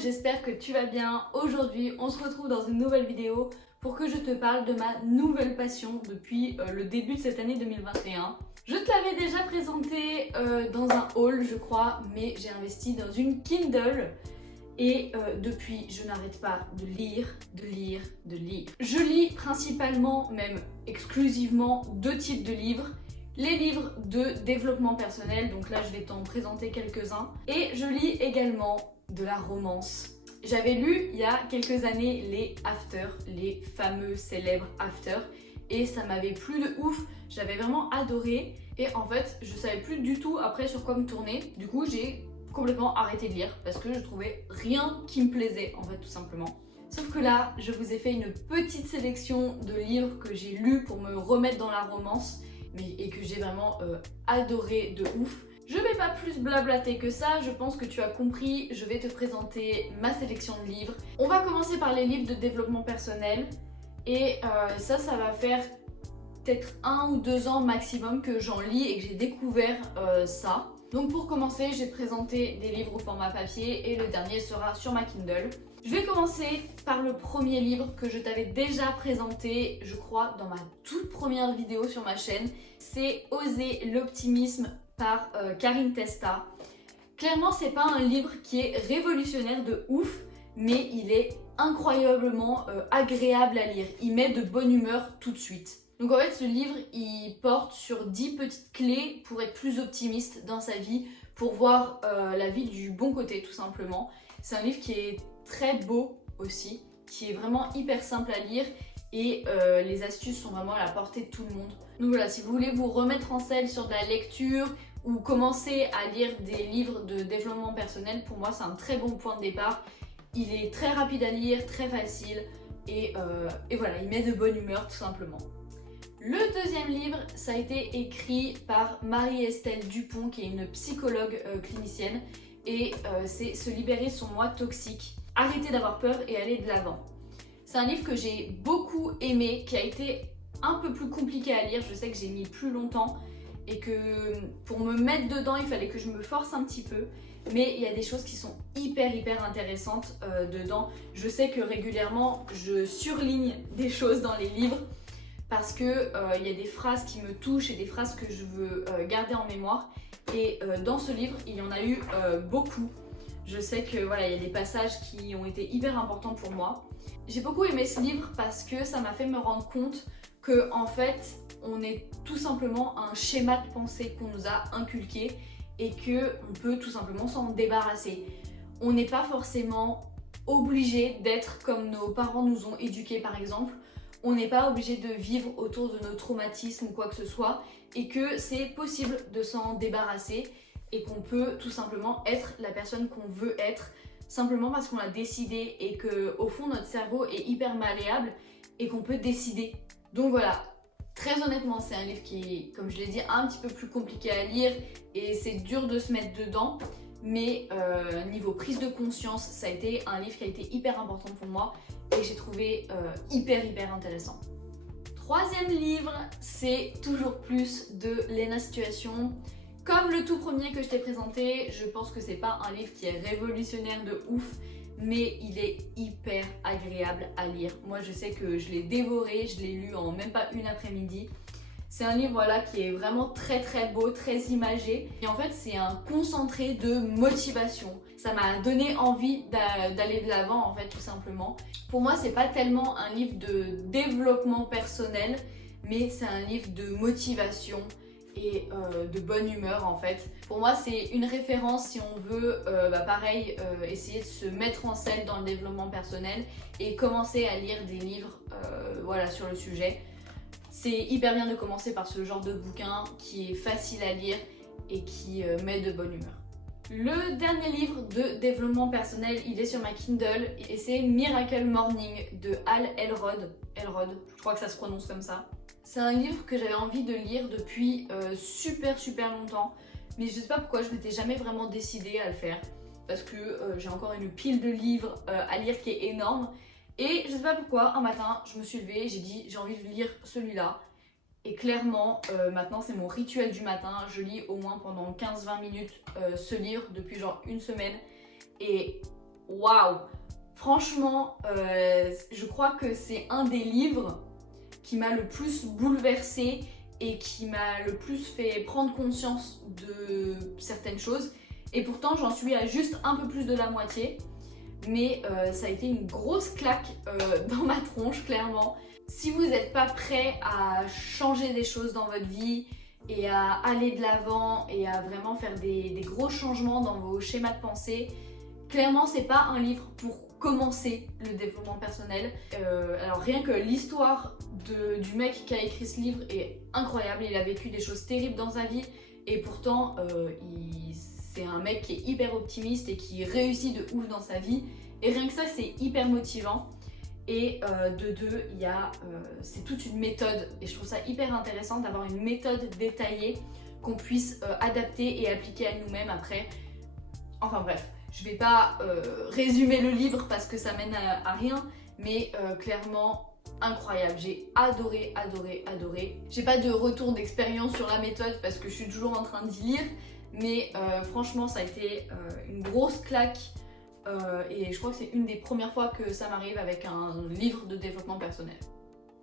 j'espère que tu vas bien. Aujourd'hui, on se retrouve dans une nouvelle vidéo pour que je te parle de ma nouvelle passion depuis le début de cette année 2021. Je te l'avais déjà présenté dans un haul, je crois, mais j'ai investi dans une Kindle. Et depuis, je n'arrête pas de lire. Je lis principalement, même exclusivement, deux types de livres. Les livres de développement personnel, donc là je vais t'en présenter quelques-uns. Et je lis également de la romance. J'avais lu il y a quelques années les After, les fameux célèbres After. Et ça m'avait plu de ouf, j'avais vraiment adoré. Et en fait, je savais plus du tout après sur quoi me tourner. Du coup, j'ai complètement arrêté de lire parce que je trouvais rien qui me plaisait, en fait, tout simplement. Sauf que là, je vous ai fait une petite sélection de livres que j'ai lus pour me remettre dans la romance et que j'ai vraiment adoré de ouf. Je vais pas plus blablater que ça, je pense que tu as compris, je vais te présenter ma sélection de livres. On va commencer par les livres de développement personnel et ça va faire peut-être 1 ou 2 ans maximum que j'en lis et que j'ai découvert ça. Donc pour commencer, j'ai présenté des livres au format papier et le dernier sera sur ma Kindle. Je vais commencer par le premier livre que je t'avais déjà présenté, je crois, dans ma toute première vidéo sur ma chaîne. C'est Oser l'optimisme par Karine Testa. Clairement, c'est pas un livre qui est révolutionnaire de ouf, mais il est incroyablement agréable à lire. Il met de bonne humeur tout de suite. Donc en fait, ce livre, il porte sur 10 petites clés pour être plus optimiste dans sa vie, pour voir la vie du bon côté tout simplement. C'est un livre qui est très beau aussi, qui est vraiment hyper simple à lire et les astuces sont vraiment à la portée de tout le monde. Donc voilà, si vous voulez vous remettre en selle sur de la lecture ou commencer à lire des livres de développement personnel, pour moi c'est un très bon point de départ. Il est très rapide à lire, très facile et voilà, il met de bonne humeur tout simplement. Le deuxième livre, ça a été écrit par Marie-Estelle Dupont, qui est une psychologue clinicienne, et c'est Se libérer de son moi toxique, arrêter d'avoir peur et aller de l'avant. C'est un livre que j'ai beaucoup aimé, qui a été un peu plus compliqué à lire, je sais que j'ai mis plus longtemps, et que pour me mettre dedans, il fallait que je me force un petit peu, mais il y a des choses qui sont hyper intéressantes dedans. Je sais que régulièrement, je surligne des choses dans les livres, parce que il y a des phrases qui me touchent et des phrases que je veux garder en mémoire. Et dans ce livre, il y en a eu beaucoup. Je sais que voilà, il y a des passages qui ont été hyper importants pour moi. J'ai beaucoup aimé ce livre parce que ça m'a fait me rendre compte que en fait, on est tout simplement un schéma de pensée qu'on nous a inculqué et que on peut tout simplement s'en débarrasser. On n'est pas forcément obligé d'être comme nos parents nous ont éduqués, par exemple. On n'est pas obligé de vivre autour de nos traumatismes ou quoi que ce soit et que c'est possible de s'en débarrasser et qu'on peut tout simplement être la personne qu'on veut être simplement parce qu'on l'a décidé et qu'au fond notre cerveau est hyper malléable et qu'on peut décider. Donc voilà, très honnêtement c'est un livre qui est, comme je l'ai dit, un petit peu plus compliqué à lire et c'est dur de se mettre dedans. Mais niveau prise de conscience, ça a été un livre qui a été hyper important pour moi et j'ai trouvé hyper intéressant. Troisième livre, c'est Toujours plus de Léna Situation. Comme le tout premier que je t'ai présenté, je pense que c'est pas un livre qui est révolutionnaire de ouf, mais il est hyper agréable à lire. Moi je sais que je l'ai dévoré, je l'ai lu en même pas une après-midi. C'est un livre voilà, qui est vraiment très beau, très imagé. Et en fait, c'est un concentré de motivation. Ça m'a donné envie d'aller de l'avant, en fait, tout simplement. Pour moi, c'est pas tellement un livre de développement personnel, mais c'est un livre de motivation et de bonne humeur, en fait. Pour moi, c'est une référence si on veut, pareil, essayer de se mettre en selle dans le développement personnel et commencer à lire des livres voilà, sur le sujet. C'est hyper bien de commencer par ce genre de bouquin qui est facile à lire et qui met de bonne humeur. Le dernier livre de développement personnel, il est sur ma Kindle et c'est Miracle Morning de Hal Elrod. Elrod, je crois que ça se prononce comme ça. C'est un livre que j'avais envie de lire depuis super longtemps, mais je sais pas pourquoi je m'étais jamais vraiment décidée à le faire parce que j'ai encore une pile de livres à lire qui est énorme. Et je sais pas pourquoi, un matin, je me suis levée et j'ai dit j'ai envie de lire celui-là. Et clairement, maintenant c'est mon rituel du matin. Je lis au moins pendant 15-20 minutes ce livre depuis genre une semaine. Et waouh! Franchement, je crois que c'est un des livres qui m'a le plus bouleversée et qui m'a le plus fait prendre conscience de certaines choses. Et pourtant, j'en suis à juste un peu plus de la moitié. Mais ça a été une grosse claque dans ma tronche, clairement. Si vous n'êtes pas prêt à changer des choses dans votre vie et à aller de l'avant et à vraiment faire des gros changements dans vos schémas de pensée, clairement, c'est pas un livre pour commencer le développement personnel. Alors rien que l'histoire du mec qui a écrit ce livre est incroyable. Il a vécu des choses terribles dans sa vie et pourtant c'est un mec qui est hyper optimiste et qui réussit de ouf dans sa vie. Et rien que ça, c'est hyper motivant. Et de deux, c'est toute une méthode. Et je trouve ça hyper intéressant d'avoir une méthode détaillée qu'on puisse adapter et appliquer à nous-mêmes après. Enfin bref, je vais pas résumer le livre parce que ça mène à rien. Mais clairement, incroyable. J'ai adoré, adoré, adoré. J'ai pas de retour d'expérience sur la méthode parce que je suis toujours en train d'y lire. Mais franchement, ça a été une grosse claque et je crois que c'est une des premières fois que ça m'arrive avec un livre de développement personnel.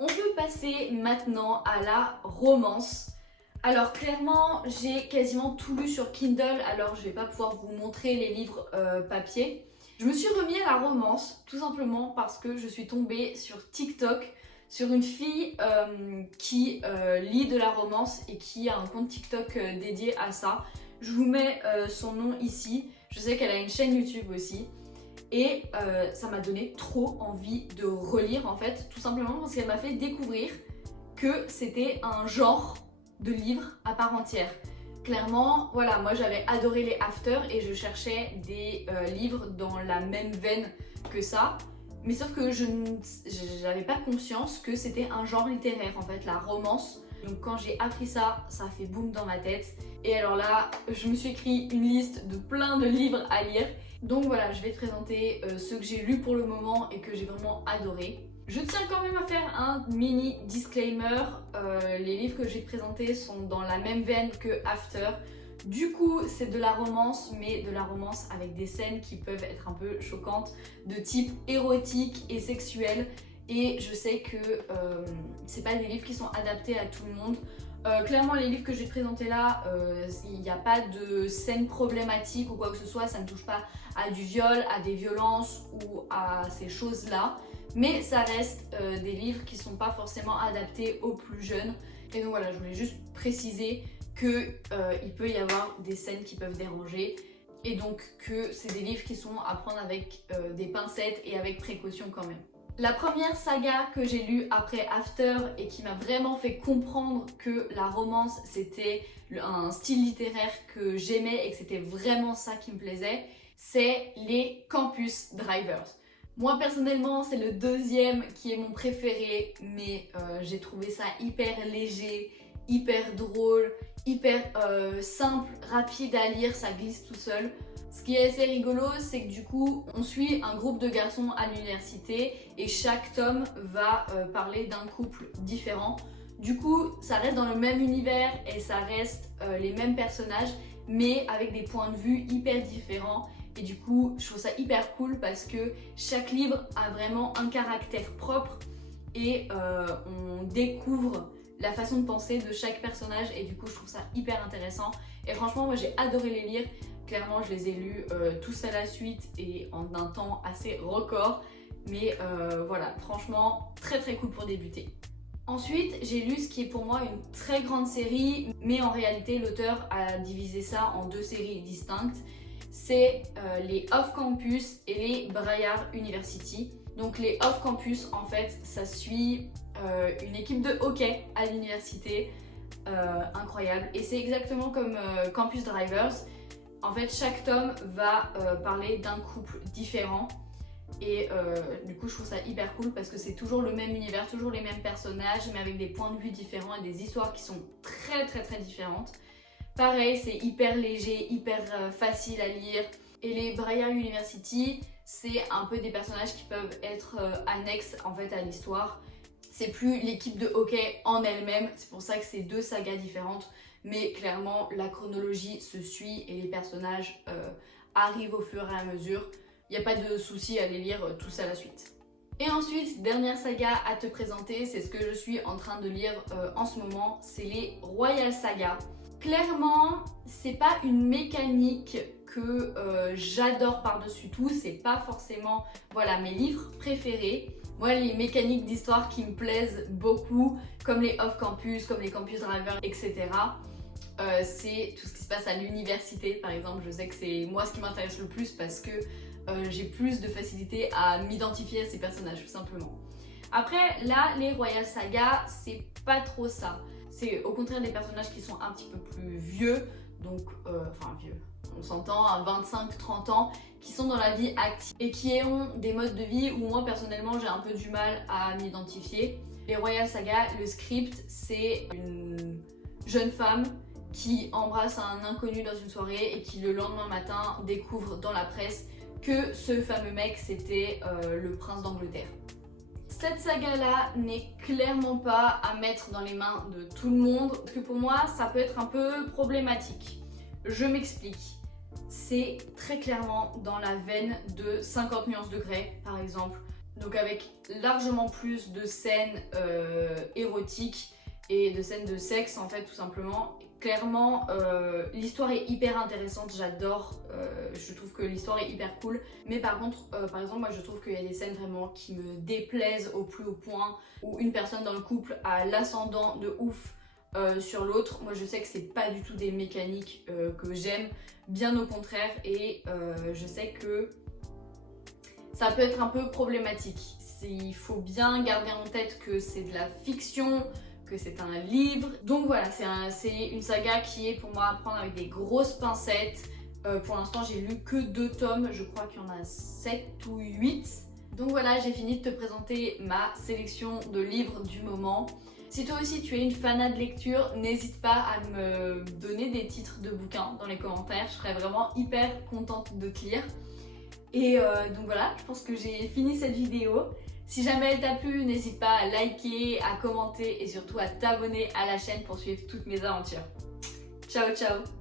On peut passer maintenant à la romance. Alors clairement, j'ai quasiment tout lu sur Kindle, alors je vais pas pouvoir vous montrer les livres papier. Je me suis remis à la romance, tout simplement parce que je suis tombée sur TikTok sur une fille qui lit de la romance et qui a un compte TikTok dédié à ça. Je vous mets son nom ici. Je sais qu'elle a une chaîne YouTube aussi. Et ça m'a donné trop envie de relire en fait, tout simplement parce qu'elle m'a fait découvrir que c'était un genre de livre à part entière. Clairement, voilà, moi j'avais adoré les After et je cherchais des livres dans la même veine que ça. Mais sauf que je n'avais pas conscience que c'était un genre littéraire en fait, la romance. Donc quand j'ai appris ça, ça a fait boum dans ma tête. Et alors là, je me suis écrit une liste de plein de livres à lire. Donc voilà, je vais te présenter ceux que j'ai lus pour le moment et que j'ai vraiment adoré. Je tiens quand même à faire un mini disclaimer. Les livres que je vais te présenter sont dans la même veine que After. Du coup, c'est de la romance, mais de la romance avec des scènes qui peuvent être un peu choquantes, de type érotique et sexuel. Et je sais que c'est pas des livres qui sont adaptés à tout le monde. Clairement, les livres que je vais te présenter là, il n'y a pas de scènes problématiques ou quoi que ce soit. Ça ne touche pas à du viol, à des violences ou à ces choses-là. Mais ça reste des livres qui ne sont pas forcément adaptés aux plus jeunes. Et donc voilà, je voulais juste préciser qu'il peut y avoir des scènes qui peuvent déranger. Et donc que c'est des livres qui sont à prendre avec des pincettes et avec précaution quand même. La première saga que j'ai lue après After et qui m'a vraiment fait comprendre que la romance c'était un style littéraire que j'aimais et que c'était vraiment ça qui me plaisait, c'est les Campus Drivers. Moi personnellement c'est le deuxième qui est mon préféré, mais j'ai trouvé ça hyper léger, hyper drôle, hyper simple, rapide à lire, ça glisse tout seul. Ce qui est assez rigolo, c'est que du coup, on suit un groupe de garçons à l'université et chaque tome va parler d'un couple différent. Du coup, ça reste dans le même univers et ça reste les mêmes personnages, mais avec des points de vue hyper différents. Et du coup, je trouve ça hyper cool parce que chaque livre a vraiment un caractère propre et on découvre la façon de penser de chaque personnage et du coup, je trouve ça hyper intéressant. Et franchement, moi j'ai adoré les lire. Clairement, je les ai lus tous à la suite et en un temps assez record. Mais voilà, franchement, très très cool pour débuter. Ensuite, j'ai lu ce qui est pour moi une très grande série, mais en réalité, l'auteur a divisé ça en deux séries distinctes. C'est les Off-Campus et les Braillard University. Donc les Off-Campus, en fait, ça suit une équipe de hockey à l'université. Incroyable. Et c'est exactement comme Campus Drivers. En fait, chaque tome va parler d'un couple différent et du coup, je trouve ça hyper cool parce que c'est toujours le même univers, toujours les mêmes personnages, mais avec des points de vue différents et des histoires qui sont très très très différentes. Pareil, c'est hyper léger, hyper facile à lire. Et les Braillard University, c'est un peu des personnages qui peuvent être annexes en fait à l'histoire. C'est plus l'équipe de hockey en elle-même, c'est pour ça que c'est deux sagas différentes. Mais clairement, la chronologie se suit et les personnages arrivent au fur et à mesure. il n'y a pas de souci à les lire tous à la suite. Et ensuite, dernière saga à te présenter, c'est ce que je suis en train de lire en ce moment, c'est les Royal Saga. Clairement, c'est pas une mécanique que j'adore par-dessus tout, c'est pas forcément voilà, mes livres préférés. Moi, les mécaniques d'histoire qui me plaisent beaucoup, comme les off-campus, comme les campus driver, etc. C'est tout ce qui se passe à l'université, par exemple. Je sais que c'est moi ce qui m'intéresse le plus parce que j'ai plus de facilité à m'identifier à ces personnages, tout simplement. Après, là, les Royal Saga, c'est pas trop ça. C'est au contraire des personnages qui sont un petit peu plus vieux, donc, enfin vieux, on s'entend, à 25-30 ans, qui sont dans la vie active et qui ont des modes de vie où moi personnellement j'ai un peu du mal à m'identifier. Les Royal Saga, le script, c'est une jeune femme qui embrasse un inconnu dans une soirée et qui le lendemain matin découvre dans la presse que ce fameux mec c'était le prince d'Angleterre. Cette saga-là n'est clairement pas à mettre dans les mains de tout le monde, parce que pour moi ça peut être un peu problématique. Je m'explique. C'est très clairement dans la veine de 50 nuances de Grey par exemple, donc avec largement plus de scènes érotiques et de scènes de sexe en fait tout simplement. Clairement l'histoire est hyper intéressante, j'adore, je trouve que l'histoire est hyper cool, mais par contre par exemple moi je trouve qu'il y a des scènes vraiment qui me déplaisent au plus haut point, où une personne dans le couple a l'ascendant de ouf sur l'autre. Moi je sais que c'est pas du tout des mécaniques que j'aime, bien au contraire, et je sais que ça peut être un peu problématique. Il faut bien garder en tête que c'est de la fiction, que c'est un livre. Donc voilà, c'est une saga qui est pour moi à prendre avec des grosses pincettes. Pour l'instant j'ai lu que 2 tomes, je crois qu'il y en a 7 ou 8. Donc voilà, j'ai fini de te présenter ma sélection de livres du moment. Si toi aussi tu es une fanat de lecture, n'hésite pas à me donner des titres de bouquins dans les commentaires, je serais vraiment hyper contente de te lire. Et donc voilà, je pense que j'ai fini cette vidéo. Si jamais elle t'a plu, n'hésite pas à liker, à commenter et surtout à t'abonner à la chaîne pour suivre toutes mes aventures. Ciao ciao!